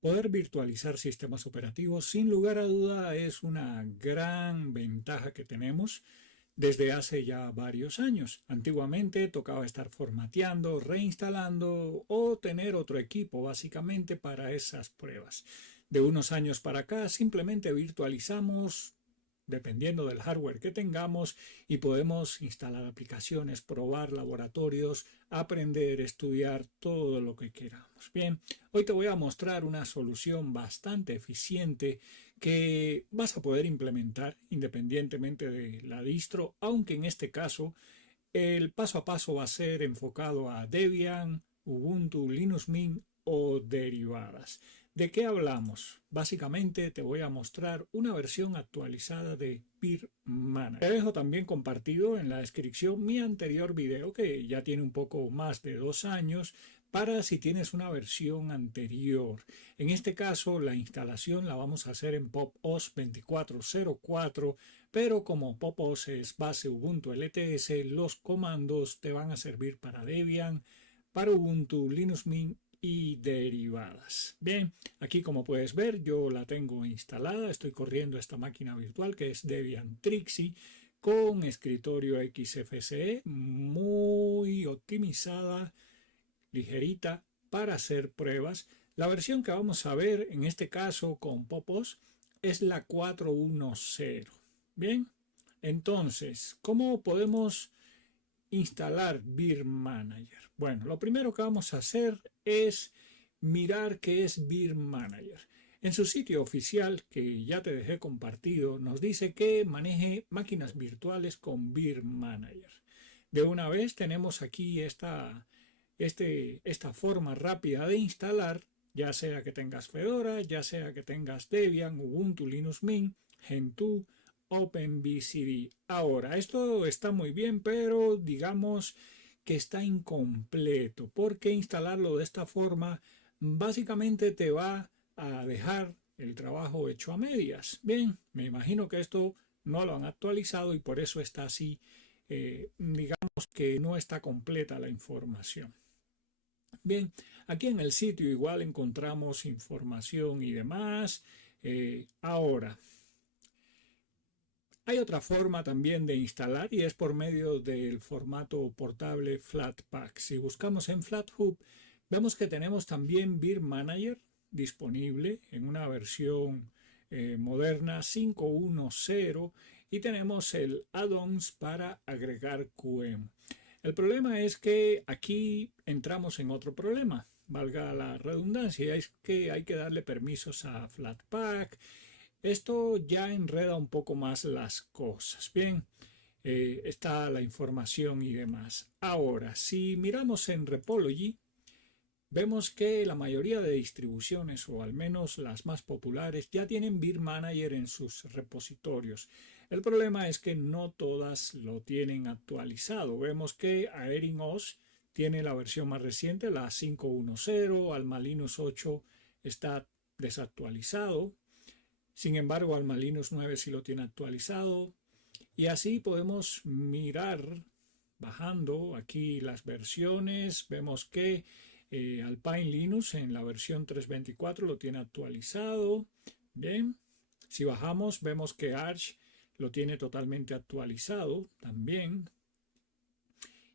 Poder virtualizar sistemas operativos sin lugar a duda es una gran ventaja que tenemos desde hace ya varios años. Antiguamente tocaba estar formateando, reinstalando o tener otro equipo básicamente para esas pruebas. De unos años para acá simplemente virtualizamos dependiendo del hardware que tengamos y podemos instalar aplicaciones, probar laboratorios, aprender, estudiar todo lo que queramos. Bien, hoy te voy a mostrar una solución bastante eficiente que vas a poder implementar independientemente de la distro, aunque en este caso el paso a paso va a ser enfocado a Debian, Ubuntu, Linux Mint o derivadas. ¿De qué hablamos? Básicamente te voy a mostrar una versión actualizada de Peer Manager. Te dejo también compartido en la descripción mi anterior video que ya tiene un poco más de 2 años para si tienes una versión anterior. En este caso la instalación la vamos a hacer en PopOS 24.04, pero como PopOS es base Ubuntu LTS, los comandos te van a servir para Debian, para Ubuntu, Linux Mint y derivadas. Bien, aquí como puedes ver yo la tengo instalada, estoy corriendo esta máquina virtual que es Debian Trixie con escritorio XFCE muy optimizada, ligerita para hacer pruebas. La versión que vamos a ver en este caso con PopOS es la 4.10. Bien, entonces, ¿cómo podemos instalar Beer Manager? Bueno, lo primero que vamos a hacer es mirar qué es Beer Manager. En su sitio oficial, que ya te dejé compartido, nos dice que maneje máquinas virtuales con Beer Manager. De una vez tenemos aquí esta forma rápida de instalar, ya sea que tengas Fedora, ya sea que tengas Debian, Ubuntu, Linux Mint, Gentoo, OpenBCD. Ahora, esto está muy bien, pero digamos que está incompleto, porque instalarlo de esta forma básicamente te va a dejar el trabajo hecho a medias. Bien, me imagino que esto no lo han actualizado y por eso está así, digamos que no está completa la información. Bien, aquí en el sitio igual encontramos información y demás. Ahora, hay otra forma también de instalar y es por medio del formato portable Flatpak. Si buscamos en FlatHub, vemos que tenemos también Beer Manager disponible en una versión moderna 5.1.0 y tenemos el add-ons para agregar QEMU. El problema es que aquí entramos en otro problema, valga la redundancia, es que hay que darle permisos a Flatpak. Esto ya enreda un poco más las cosas. Bien, está la información y demás. Ahora, si miramos en Repology, vemos que la mayoría de distribuciones, o al menos las más populares, ya tienen Beer Manager en sus repositorios. El problema es que no todas lo tienen actualizado. Vemos que AeringOS tiene la versión más reciente, la 5.1.0, Alma Linux 8 está desactualizado. Sin embargo, Alma Linux 9 sí lo tiene actualizado. Y así podemos mirar, bajando aquí las versiones, vemos que Alpine Linux en la versión 3.24 lo tiene actualizado. Bien, si bajamos vemos que Arch lo tiene totalmente actualizado también.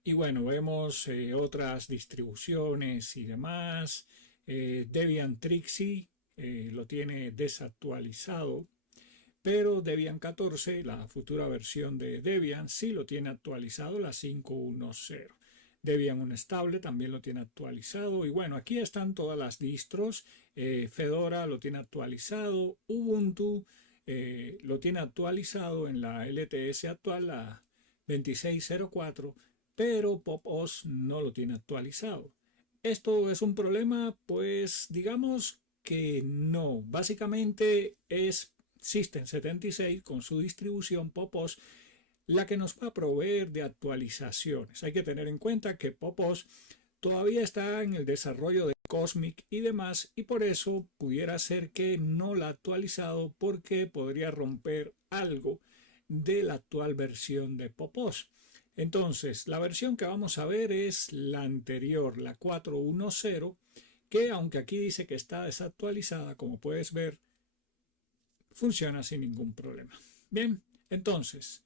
Y bueno, vemos otras distribuciones y demás. Debian Trixie lo tiene desactualizado, pero Debian 14, la futura versión de Debian, sí lo tiene actualizado, la 5.1.0. Debian Unstable también lo tiene actualizado. Y bueno, aquí están todas las distros. Fedora lo tiene actualizado. Ubuntu lo tiene actualizado en la LTS actual, la 26.04, pero PopOS no lo tiene actualizado. ¿Esto es un problema? Pues digamos que no. Básicamente es System76 con su distribución PopOS la que nos va a proveer de actualizaciones. Hay que tener en cuenta que PopOS todavía está en el desarrollo de Cosmic y demás, y por eso pudiera ser que no la ha actualizado porque podría romper algo de la actual versión de PopOS. Entonces, la versión que vamos a ver es la anterior, la 4.1.0, que aunque aquí dice que está desactualizada, como puedes ver, funciona sin ningún problema. Bien, entonces,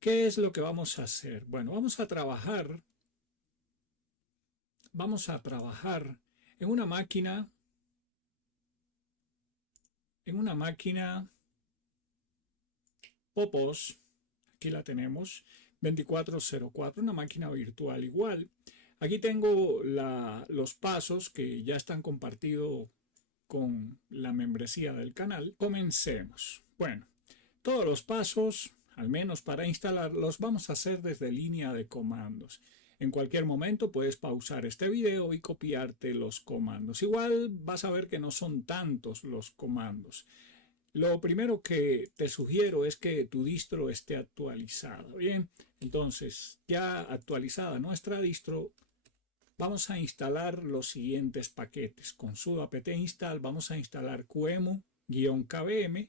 ¿qué es lo que vamos a hacer? Bueno, vamos a trabajar en una máquina, Popos, aquí la tenemos, 2404, una máquina virtual igual. Aquí tengo los pasos que ya están compartidos con la membresía del canal. Comencemos. Bueno, todos los pasos, al menos para instalarlos, vamos a hacer desde línea de comandos. En cualquier momento puedes pausar este video y copiarte los comandos. Igual vas a ver que no son tantos los comandos. Lo primero que te sugiero es que tu distro esté actualizada. Bien, entonces ya actualizada nuestra distro, vamos a instalar los siguientes paquetes. Con sudo apt install vamos a instalar QEMU-KVM.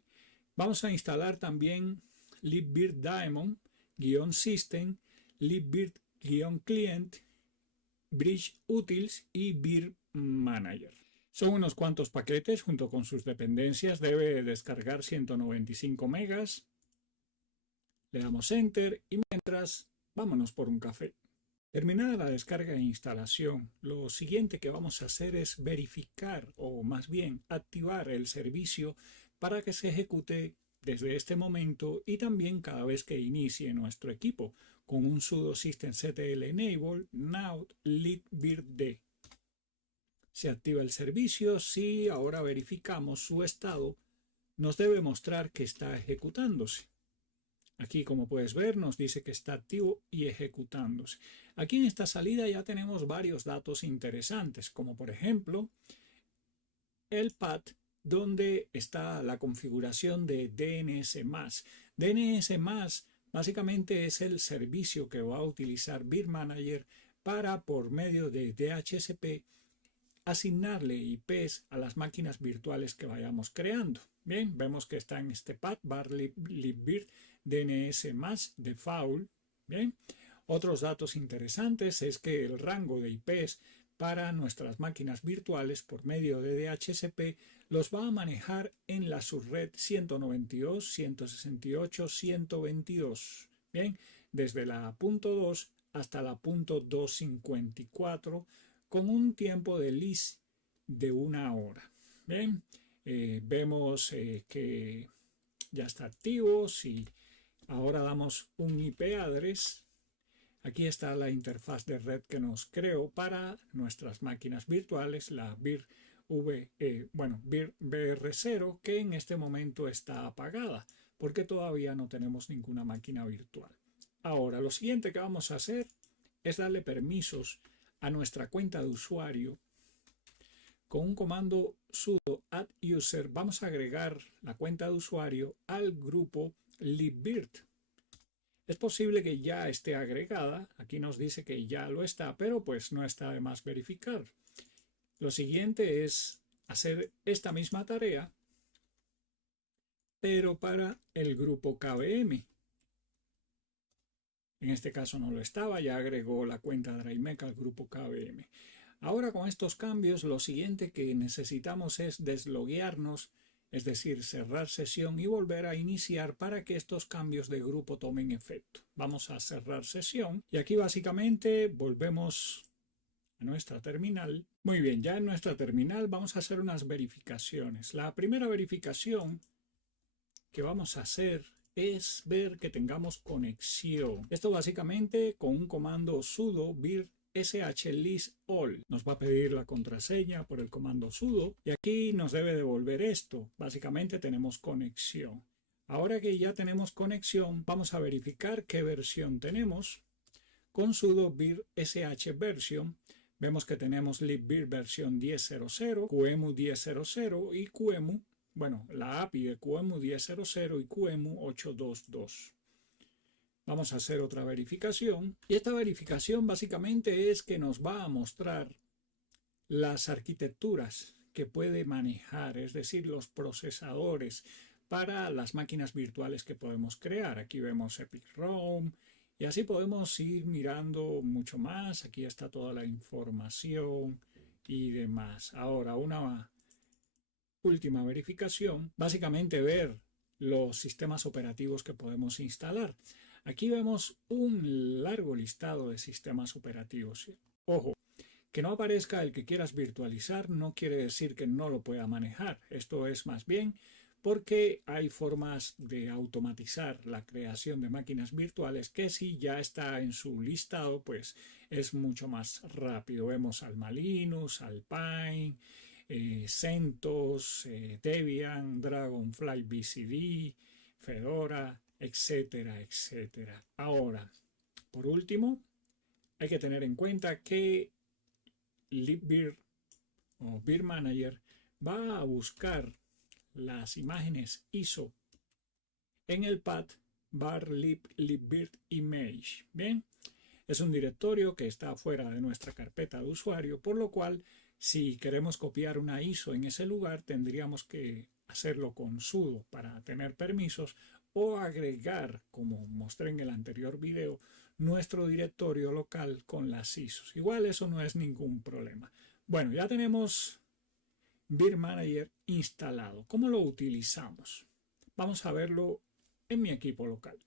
Vamos a instalar también libvirt-daemon-system, libvirt-client, bridge utils y vir manager. Son unos cuantos paquetes junto con sus dependencias. Debe descargar 195 megas. Le damos enter y mientras vámonos por un café. Terminada la descarga e instalación, lo siguiente que vamos a hacer es verificar o más bien activar el servicio para que se ejecute desde este momento y también cada vez que inicie nuestro equipo con un sudo systemctl enable naut libvirt-d. Se activa el servicio. Si ahora verificamos su estado, nos debe mostrar que está ejecutándose. Aquí, como puedes ver, nos dice que está activo y ejecutándose. Aquí en esta salida ya tenemos varios datos interesantes, como por ejemplo el path donde está la configuración de DNS+. DNS+, básicamente es el servicio que va a utilizar Vir Manager para, por medio de DHCP, asignarle IPs a las máquinas virtuales que vayamos creando. Bien, vemos que está en este path var libvirt DNS más default. Bien, otros datos interesantes es que el rango de IPs para nuestras máquinas virtuales por medio de DHCP los va a manejar en la subred 192.168.122. Bien, desde la .2 hasta la .254 con un tiempo de list de 1 hora. Bien, vemos que ya está activo. Si ahora damos un IP address, aquí está la interfaz de red que nos creó para nuestras máquinas virtuales, la VR0, que en este momento está apagada porque todavía no tenemos ninguna máquina virtual. Ahora, lo siguiente que vamos a hacer es darle permisos a nuestra cuenta de usuario. Con un comando sudo add user vamos a agregar la cuenta de usuario al grupo libvirt. Es posible que ya esté agregada. Aquí nos dice que ya lo está, pero pues no está de más verificar. Lo siguiente es hacer esta misma tarea, pero para el grupo KVM. En este caso no lo estaba, ya agregó la cuenta DriveMeca al grupo KVM. Ahora con estos cambios, lo siguiente que necesitamos es desloguearnos, es decir, cerrar sesión y volver a iniciar para que estos cambios de grupo tomen efecto. Vamos a cerrar sesión y aquí básicamente volvemos a nuestra terminal. Muy bien, ya en nuestra terminal vamos a hacer unas verificaciones. La primera verificación que vamos a hacer es ver que tengamos conexión. Esto básicamente con un comando sudo vir shlist all. Nos va a pedir la contraseña por el comando sudo y aquí nos debe devolver esto. Básicamente tenemos conexión. Ahora que ya tenemos conexión, vamos a verificar qué versión tenemos. Con sudo vir sh version vemos que tenemos libvirt versión 10.00, QEMU 10.00 y QEMU, bueno, la API de QEMU 10.00 y QEMU 8.2.2. Vamos a hacer otra verificación y esta verificación básicamente es que nos va a mostrar las arquitecturas que puede manejar, es decir, los procesadores para las máquinas virtuales que podemos crear. Aquí vemos EPIC-ROM y así podemos ir mirando mucho más. Aquí está toda la información y demás. Ahora, una última verificación, básicamente ver los sistemas operativos que podemos instalar. Aquí vemos un largo listado de sistemas operativos. Ojo, que no aparezca el que quieras virtualizar no quiere decir que no lo pueda manejar. Esto es más bien porque hay formas de automatizar la creación de máquinas virtuales que si ya está en su listado, pues es mucho más rápido. Vemos Alma Linux, Alpine, CentOS, Debian, Dragonfly BCD, Fedora, etcétera, etcétera. Ahora, por último, hay que tener en cuenta que libvirt o Virt Manager va a buscar las imágenes ISO en el path var lib libvirt image. Bien, es un directorio que está fuera de nuestra carpeta de usuario, por lo cual si queremos copiar una ISO en ese lugar tendríamos que hacerlo con sudo para tener permisos o agregar, como mostré en el anterior video, nuestro directorio local con las ISOs. Igual eso no es ningún problema. Bueno, ya tenemos Virt Manager instalado. ¿Cómo lo utilizamos? Vamos a verlo en mi equipo local.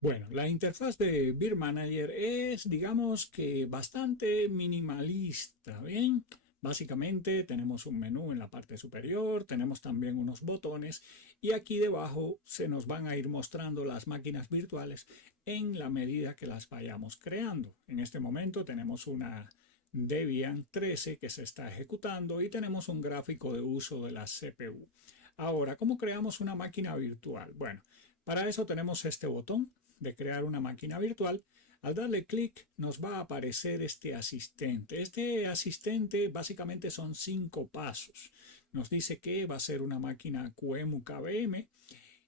Bueno, la interfaz de Virt Manager es, digamos que bastante minimalista, ¿bien? Básicamente tenemos un menú en la parte superior, tenemos también unos botones y aquí debajo se nos van a ir mostrando las máquinas virtuales en la medida que las vayamos creando. En este momento tenemos una Debian 13 que se está ejecutando y tenemos un gráfico de uso de la CPU. Ahora, ¿cómo creamos una máquina virtual? Bueno, para eso tenemos este botón de crear una máquina virtual. Al darle clic nos va a aparecer este asistente. Este asistente básicamente son 5 pasos. Nos dice que va a ser una máquina QEMU-KVM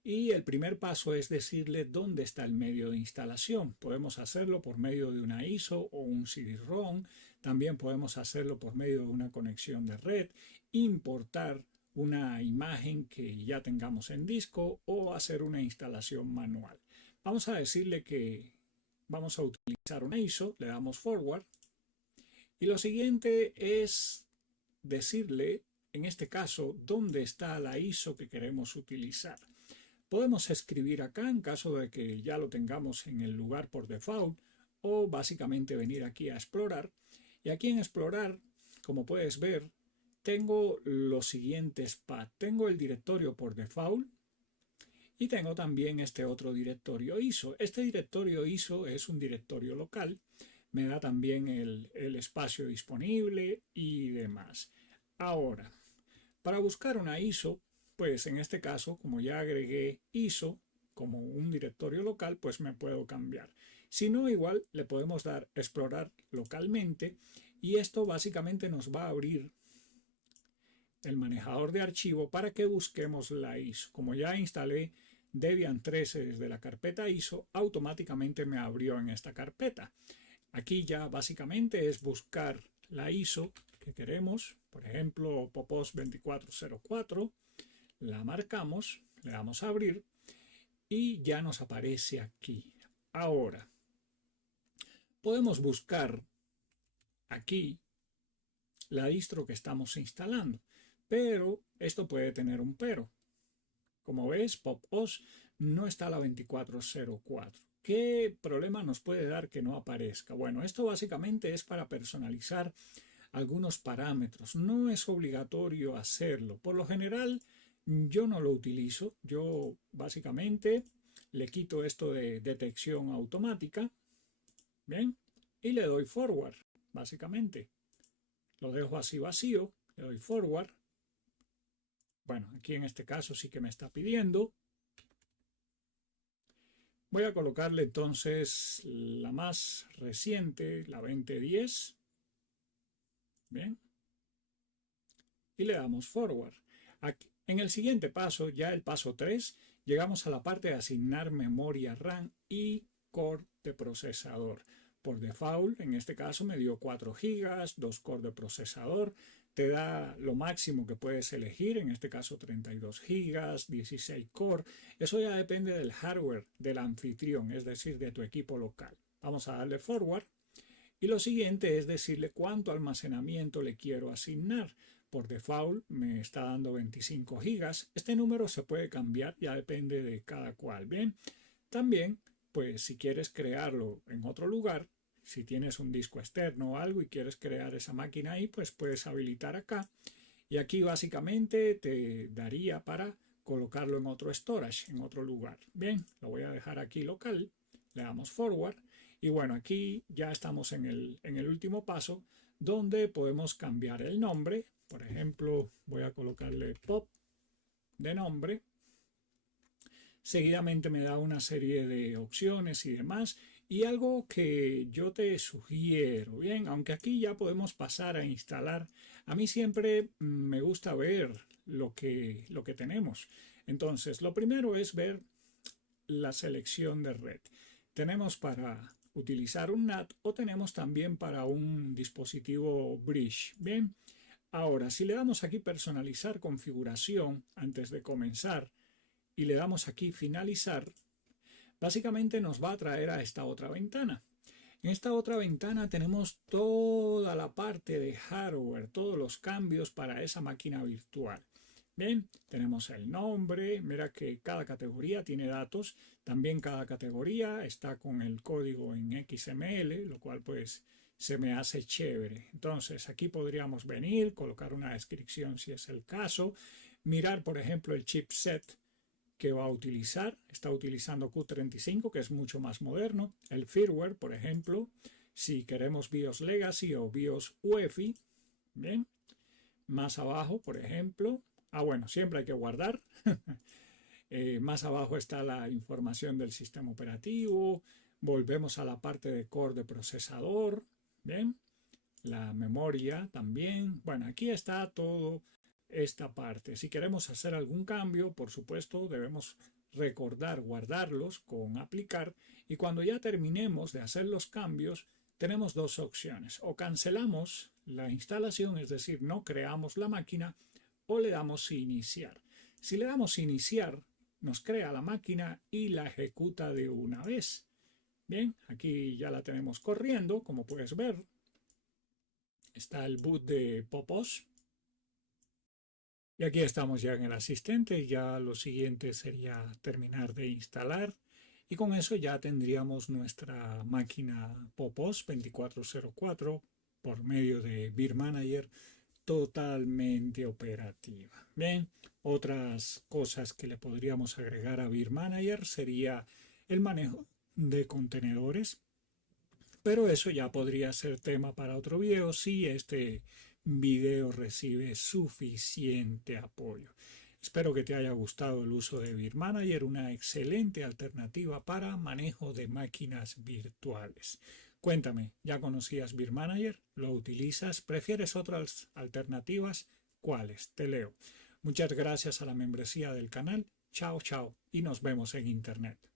y el primer paso es decirle dónde está el medio de instalación. Podemos hacerlo por medio de una ISO o un CD-ROM. También podemos hacerlo por medio de una conexión de red, importar una imagen que ya tengamos en disco o hacer una instalación manual. Vamos a decirle que vamos a utilizar una ISO, le damos forward y lo siguiente es decirle, en este caso, dónde está la ISO que queremos utilizar. Podemos escribir acá en caso de que ya lo tengamos en el lugar por default o básicamente venir aquí a explorar. Y aquí en explorar, como puedes ver, tengo los siguientes paths. Tengo el directorio por default y tengo también este otro directorio ISO. Este directorio ISO es un directorio local. Me da también el espacio disponible y demás. Ahora, para buscar una ISO, pues en este caso, como ya agregué ISO como un directorio local, pues me puedo cambiar. Si no, igual le podemos dar explorar localmente y esto básicamente nos va a abrir el manejador de archivo para que busquemos la ISO. Como ya instalé Debian 13 desde la carpeta ISO, automáticamente me abrió en esta carpeta. Aquí ya básicamente es buscar la ISO que queremos, por ejemplo, Popos 2404, la marcamos, le damos a abrir y ya nos aparece aquí. Ahora, podemos buscar aquí la distro que estamos instalando, pero esto puede tener un pero. Como ves, PopOS no está a la 2404. ¿Qué problema nos puede dar que no aparezca? Bueno, esto básicamente es para personalizar algunos parámetros. No es obligatorio hacerlo. Por lo general, yo no lo utilizo. Yo básicamente le quito esto de detección automática. Bien, y le doy forward, básicamente. Lo dejo así vacío, le doy forward. Bueno, aquí en este caso sí que me está pidiendo. Voy a colocarle entonces la más reciente, la 2010. Bien. Y le damos forward. Aquí, en el siguiente paso, ya el paso 3, llegamos a la parte de asignar memoria RAM y core de procesador. Por default, en este caso me dio 4 GB, 2 core de procesador. Te da lo máximo que puedes elegir, en este caso 32 GB, 16 core. Eso ya depende del hardware del anfitrión, es decir, de tu equipo local. Vamos a darle forward Y lo siguiente es decirle cuánto almacenamiento le quiero asignar. Por default me está dando 25 gigas. Este número se puede cambiar, ya depende de cada cual. Bien, también, pues si quieres crearlo en otro lugar, si tienes un disco externo o algo y quieres crear esa máquina ahí, pues puedes habilitar acá. Y aquí básicamente te daría para colocarlo en otro storage, en otro lugar. Bien, lo voy a dejar aquí local. Le damos forward. Y bueno, aquí ya estamos en el último paso donde podemos cambiar el nombre. Por ejemplo, voy a colocarle pop de nombre. Seguidamente me da una serie de opciones y demás. Y algo que yo te sugiero, bien, aunque aquí ya podemos pasar a instalar, a mí siempre me gusta ver lo que tenemos. Entonces, lo primero es ver la selección de red. Tenemos para utilizar un NAT o tenemos también para un dispositivo Bridge. Bien, ahora si le damos aquí personalizar configuración antes de comenzar y le damos aquí finalizar, básicamente nos va a traer a esta otra ventana. En esta otra ventana tenemos toda la parte de hardware, todos los cambios para esa máquina virtual. Bien, tenemos el nombre, mira que cada categoría tiene datos, también cada categoría está con el código en XML, lo cual pues se me hace chévere. Entonces aquí podríamos venir, colocar una descripción si es el caso, mirar por ejemplo el chipset que va a utilizar, está utilizando Q35 que es mucho más moderno, el firmware por ejemplo, si queremos BIOS Legacy o BIOS UEFI, bien, más abajo por ejemplo, bueno, siempre hay que guardar. Más abajo está la información del sistema operativo. Volvemos a la parte de core de procesador. Bien, la memoria también. Bueno, aquí está todo esta parte. Si queremos hacer algún cambio, por supuesto, debemos recordar guardarlos con aplicar. Y cuando ya terminemos de hacer los cambios, tenemos dos opciones. O cancelamos la instalación, es decir, no creamos la máquina, o le damos iniciar. Si le damos iniciar, nos crea la máquina y la ejecuta de una vez. Bien, aquí ya la tenemos corriendo, como puedes ver. Está el boot de Popos. Y aquí estamos ya en el asistente. Ya lo siguiente sería terminar de instalar. Y con eso ya tendríamos nuestra máquina Popos 2404 por medio de Beer Manager totalmente operativa. Bien, otras cosas que le podríamos agregar a Beer Manager sería el manejo de contenedores, pero eso ya podría ser tema para otro video si este video recibe suficiente apoyo. Espero que te haya gustado el uso de Beer Manager, una excelente alternativa para manejo de máquinas virtuales. Cuéntame, ¿ya conocías Beer Manager? ¿Lo utilizas? ¿Prefieres otras alternativas? ¿Cuáles? Te leo. Muchas gracias a la membresía del canal. Chao, chao y nos vemos en internet.